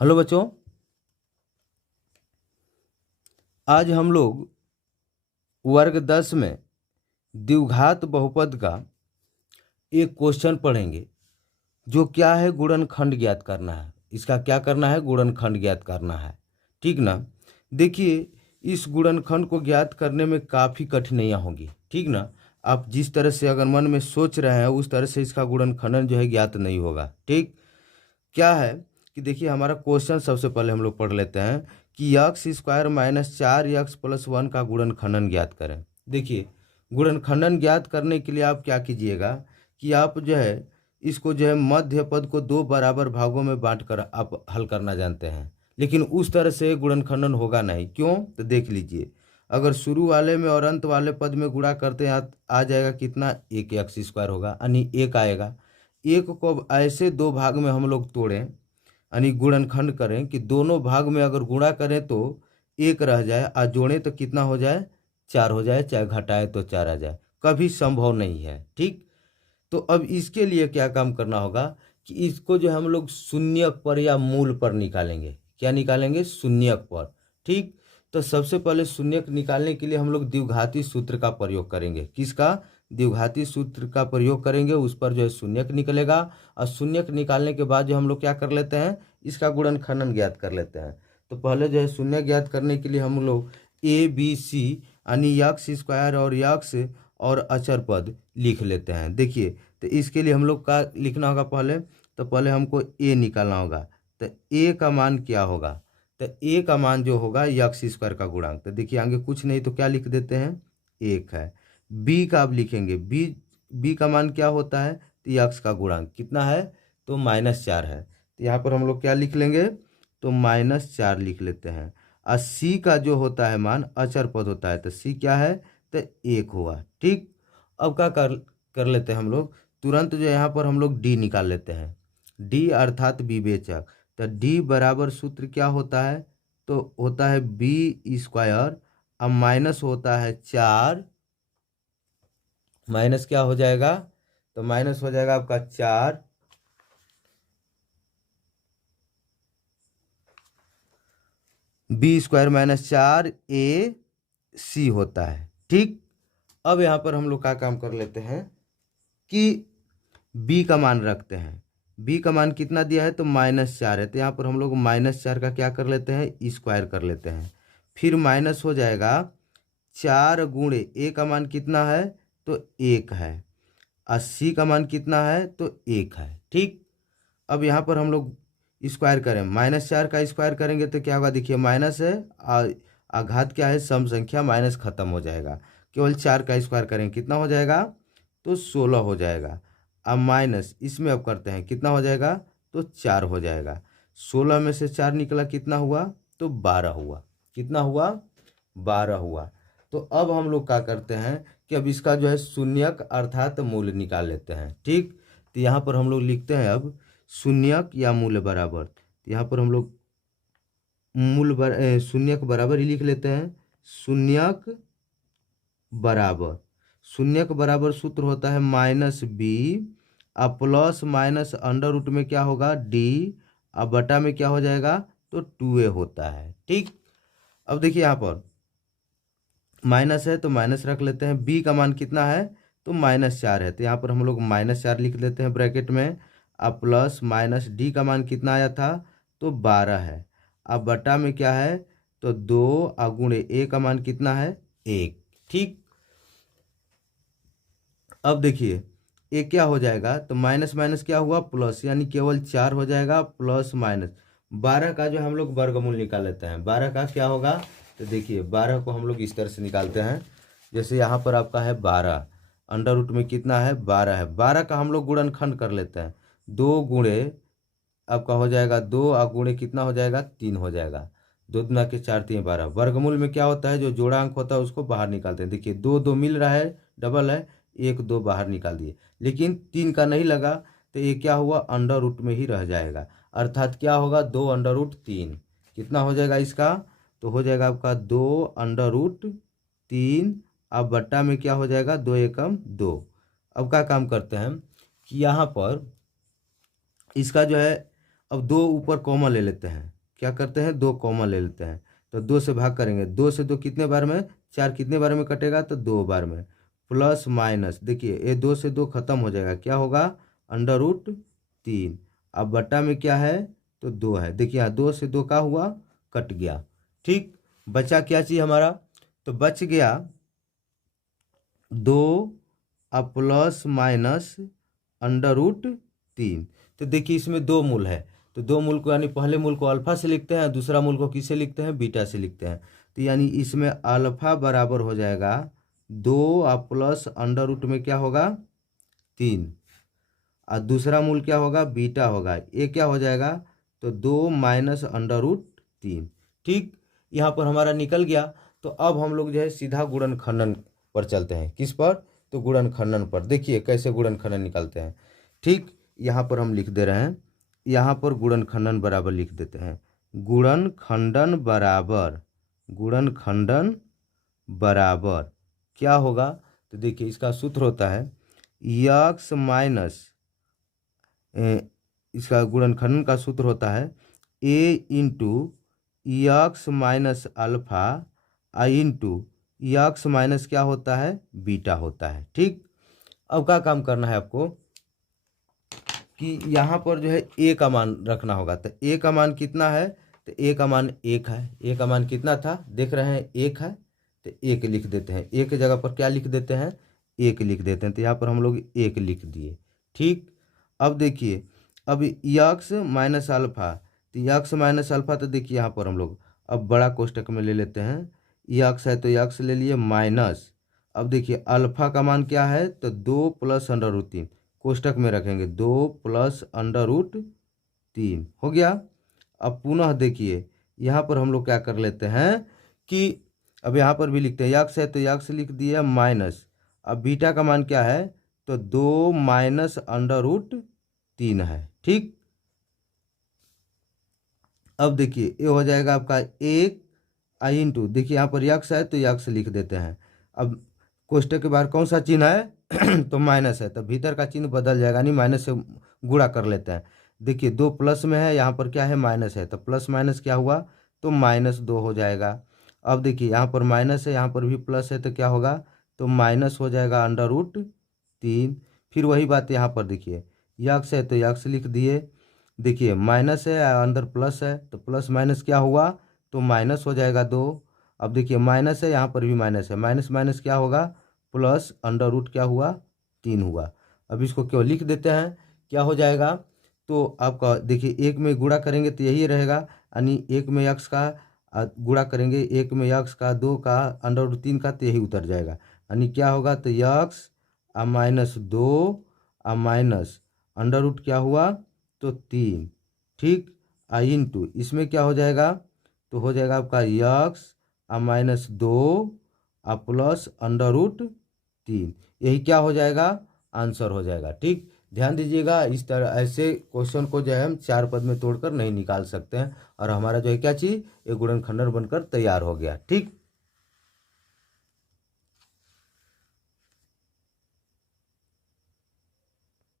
Hello बच्चों, आज हम लोग वर्ग 10 में द्विघात बहुपद का एक क्वेश्चन पढ़ेंगे। जो क्या है, गुणनखंड ज्ञात करना है। इसका क्या करना है? गुणनखंड ज्ञात करना है। ठीक ना। देखिए, इस गुणनखंड को ज्ञात करने में काफ़ी कठिनाइयाँ होंगी। ठीक ना। आप जिस तरह से अगर मन में सोच रहे हैं उस तरह से इसका गुणनखंडन जो है ज्ञात नहीं होगा। ठीक। क्या है कि देखिए, हमारा क्वेश्चन सबसे पहले हम लोग पढ़ लेते हैं कि यक्स स्क्वायर माइनस 4x+1 का गुणनखंडन ज्ञात करें। देखिए, गुणनखंडन ज्ञात करने के लिए आप क्या कीजिएगा कि आप जो है इसको जो है मध्य पद को दो बराबर भागों में बांटकर आप हल करना जानते हैं। लेकिन उस तरह से गुणनखंडन होगा नहीं। क्यों? तो देख लीजिए, अगर शुरू वाले में और अंत वाले पद में गुणा करते हैं आ जाएगा कितना? एक एक्स स्क्वायर होगा, यानी एक आएगा। एक को अब ऐसे दो भाग में हम लोग तोड़ें, यानी गुणनखंड करें कि दोनों भाग में अगर गुणा करें तो एक रह जाए और जोड़ें तो कितना हो जाए? चार हो जाए, चाहे घटाए तो चार आ जाए। कभी संभव नहीं है। ठीक। तो अब इसके लिए क्या काम करना होगा कि इसको जो हम लोग शून्यक पर या मूल पर निकालेंगे। क्या निकालेंगे? शून्यक पर। ठीक। तो सबसे पहले शून्यक निकालने के लिए हम लोग द्विघाती सूत्र का प्रयोग करेंगे। किसका? द्विघाती सूत्र का प्रयोग करेंगे। उस पर जो है शून्यक निकलेगा और शून्यक निकालने के बाद जो हम लोग क्या कर लेते हैं, इसका गुणनखंडन ज्ञात कर लेते हैं। तो पहले जो है शून्य ज्ञात करने के लिए हम लोग ABC यानी यक्स स्क्वायर और यक्स और अचर पद लिख लेते हैं। देखिए, तो इसके लिए हम लोग का लिखना होगा पहले, तो पहले हमको ए निकालना होगा। तो ए का मान क्या होगा? तो ए का मान जो होगा यक्स स्क्वायर का गुणांक। तो देखिए, आगे कुछ नहीं तो क्या लिख देते हैं? एक है। बी का अब लिखेंगे। बी का मान क्या होता है? तो यक्स का गुणांक कितना है? तो -4 है। तो यहाँ पर हम लोग क्या लिख लेंगे? तो -4 लिख लेते हैं। और सी का जो होता है मान अचर पद होता है, तो सी क्या है? तो एक हुआ। ठीक। अब क्या कर कर लेते हैं हम लोग? तुरंत जो यहाँ पर हम लोग डी निकाल लेते हैं। डी अर्थात विवेचक। तो डी बराबर सूत्र क्या होता है? तो होता है बी स्क्वायर, अब माइनस होता है 4, माइनस क्या हो जाएगा? तो माइनस हो जाएगा आपका 4 B² -4 AC होता है। ठीक। अब यहाँ पर हम लोग क्या काम कर लेते हैं कि बी का मान रखते हैं। बी का मान कितना दिया है? तो -4 है। तो यहाँ पर हम लोग -4 का क्या कर लेते हैं? स्क्वायर कर लेते हैं। फिर माइनस हो जाएगा 4 गुणे ए का मान कितना है? तो 1 है। और सी का मान कितना है? तो 1 है। ठीक। अब यहाँ पर हम लोग स्क्वायर करें, -4 का स्क्वायर करेंगे तो क्या होगा? देखिए, माइनस है और आघात क्या है? सम संख्या, माइनस खत्म हो जाएगा। केवल 4 का स्क्वायर करेंगे, कितना हो जाएगा? तो 16 हो जाएगा। अब माइनस इसमें अब करते हैं, कितना हो जाएगा? तो 4 हो जाएगा। 16 में से 4 निकला, कितना हुआ? तो 12 हुआ। कितना हुआ? 12 हुआ। तो अब हम लोग क्या करते हैं कि अब इसका जो है शून्यक अर्थात मूल निकाल लेते हैं। ठीक। तो यहाँ पर हम लोग लिखते हैं अब शून्यक या मूल बराबर। तो यहाँ पर हम लोग शून्यक बराबर ही लिख लेते हैं। शून्यक बराबर, शून्यक बराबर सूत्र होता है -b और प्लस माइनस अंडर रूट में क्या होगा? डी और बटा में क्या हो जाएगा? तो 2a होता है। ठीक। अब देखिए, यहाँ पर माइनस है तो माइनस रख लेते हैं। बी का मान कितना है? तो -4 है। तो यहाँ पर हम लोग -4 लिख लेते हैं ब्रैकेट में। अब प्लस माइनस डी का मान कितना आया था? तो 12 है। अब बटा में क्या है? तो 2 और गुणे ए का मान कितना है? 1। ठीक। अब देखिए, ए क्या हो जाएगा? तो माइनस माइनस क्या हुआ? प्लस, यानी केवल 4 हो जाएगा। प्लस माइनस 12 का जो हम लोग वर्गमूल निकाल लेते हैं। 12 का क्या होगा? तो देखिए, 12 को हम लोग इस तरह से निकालते हैं। जैसे यहाँ पर आपका है 12, अंडर रूट में कितना है? 12 है। 12 का हम लोग गुणनखंड कर लेते हैं। 2 गुणे आपका हो जाएगा 2 और गुणे कितना हो जाएगा? 3 हो जाएगा। 2 दूना के 4 3 12। वर्गमूल में क्या होता है? जो जोड़ा अंक होता है उसको बाहर निकालते हैं। देखिए, 2 2 मिल रहा है, डबल है, 1 2 बाहर निकाल दिए। लेकिन 3 का नहीं लगा तो ये क्या हुआ? अंडर रूट में ही रह जाएगा। अर्थात क्या होगा? 2 अंडर रूट 3। कितना हो जाएगा इसका? तो हो जाएगा आपका 2 अंडर रूट 3। अब बट्टा में क्या हो जाएगा? 2 एकम 2। अब क्या काम करते हैं कि यहाँ पर इसका जो है अब 2 ऊपर कॉमन ले लेते हैं, क्या करते हैं 2 कॉमन ले लेते हैं, तो 2 से भाग करेंगे, 2 से 2 कितने बार में, 4 कितने बार में कटेगा, तो 2 बार में, प्लस माइनस, देखिए ये 2 से 2 खत्म हो जाएगा, क्या होगा √3। अब बट्टा में क्या है, तो 2 है, देखिए यहाँ 2 से 2 का हुआ, कट गया। ठीक, बचा क्या चीज़ हमारा, तो बच गया 2 अब प्लस माइनस √3। तो देखिए इसमें 2 मूल है, तो 2 मूल को यानी पहले मूल को अल्फा से लिखते हैं, दूसरा मूल को किससे लिखते हैं, बीटा से लिखते हैं। तो यानी इसमें अल्फा बराबर हो जाएगा 2 अब प्लस अंडर रूट में क्या होगा 3, और दूसरा मूल क्या होगा, बीटा होगा, ये क्या हो जाएगा, तो 2 माइनस √3। ठीक, यहाँ पर हमारा निकल गया। तो अब हम लोग जो है सीधा गुणनखंडन पर चलते हैं, किस पर, तो गुणनखंडन पर। देखिए कैसे गुणनखंडन निकालते हैं। ठीक, यहाँ पर हम लिख दे रहे हैं, यहाँ पर गुणनखंडन बराबर लिख देते हैं, गुणनखंडन बराबर क्या होगा, तो देखिए इसका सूत्र होता है यक्स माइनस, इसका गुणनखंडन का सूत्र होता है ए इंटू यक्स माइनस अल्फा आई इंटू यक्स माइनस क्या होता है, बीटा होता है। ठीक, अब क्या काम करना है आपको कि यहाँ पर जो है ए का मान रखना होगा। तो ए का मान कितना है, तो ए का मान 1 है। ए का मान कितना था, देख रहे हैं 1 है, तो 1 लिख देते हैं, 1 की जगह पर क्या लिख देते हैं, 1 लिख देते हैं। तो यहाँ पर हम लोग 1 लिख दिए। ठीक, अब देखिए, अब यक्स माइनस अल्फा, तो यक्स माइनस अल्फा, तो देखिए यहाँ पर हम लोग अब बड़ा कोष्टक में ले लेते हैं, यक्स है तो यक्स ले लिए माइनस, अब देखिए अल्फा का मान क्या है, तो 2 प्लस अंडर रूट 3, कोष्टक में रखेंगे 2 प्लस अंडर रूट 3 हो गया। अब पुनः देखिए यहाँ पर हम लोग क्या कर लेते हैं कि अब यहाँ पर भी लिखते हैं, यक्स है तो यक्स लिख दिया माइनस, अब बीटा का मान क्या है, तो 2 माइनस अंडर रूट 3 है। ठीक, अब देखिए ये हो जाएगा आपका 1 आई इंटू, देखिए यहाँ पर यक्स है तो यक्स लिख देते हैं, अब कोष्टक के बाहर कौन सा चिन्ह है तो माइनस है, तो भीतर का चिन्ह बदल जाएगा, नहीं माइनस से गुणा कर लेते हैं। देखिए 2 प्लस में है, यहाँ पर क्या है माइनस है, तो प्लस माइनस क्या हुआ, तो -2 हो जाएगा। अब देखिए यहाँ पर माइनस है, यहाँ पर भी प्लस है, तो क्या होगा, तो माइनस हो जाएगा अंडर रूट 3। फिर वही बात यहाँ पर देखिए, यक्स है तो यक्स लिख दिए, देखिए माइनस है अंदर प्लस है, तो प्लस माइनस क्या हुआ, तो माइनस हो जाएगा 2। अब देखिए माइनस है, यहाँ पर भी माइनस है, माइनस माइनस क्या होगा, प्लस अंडर रूट क्या हुआ 3 हुआ। अब इसको क्यों लिख देते हैं, क्या हो जाएगा, तो आपका देखिए 1 में गुणा करेंगे तो यही रहेगा, यानी 1 में यक्स का गुणा करेंगे, 1 में यक्स का 2 का अंडर रूट 3 का, तो यही उतर जाएगा, यानी क्या होगा, तो यक्स -2 माइनस अंडर रूट क्या हुआ, तो 3। ठीक, आई इंटू इसमें क्या हो जाएगा, तो हो जाएगा आपका यक्स -2 प्लस अंडर रूट 3, यही क्या हो जाएगा, आंसर हो जाएगा। ठीक, ध्यान दीजिएगा, इस तरह ऐसे क्वेश्चन को जो है हम 4 पद में तोड़कर नहीं निकाल सकते हैं, और हमारा जो है क्या चीज़, ये गुणनखंडन बनकर तैयार हो गया। ठीक।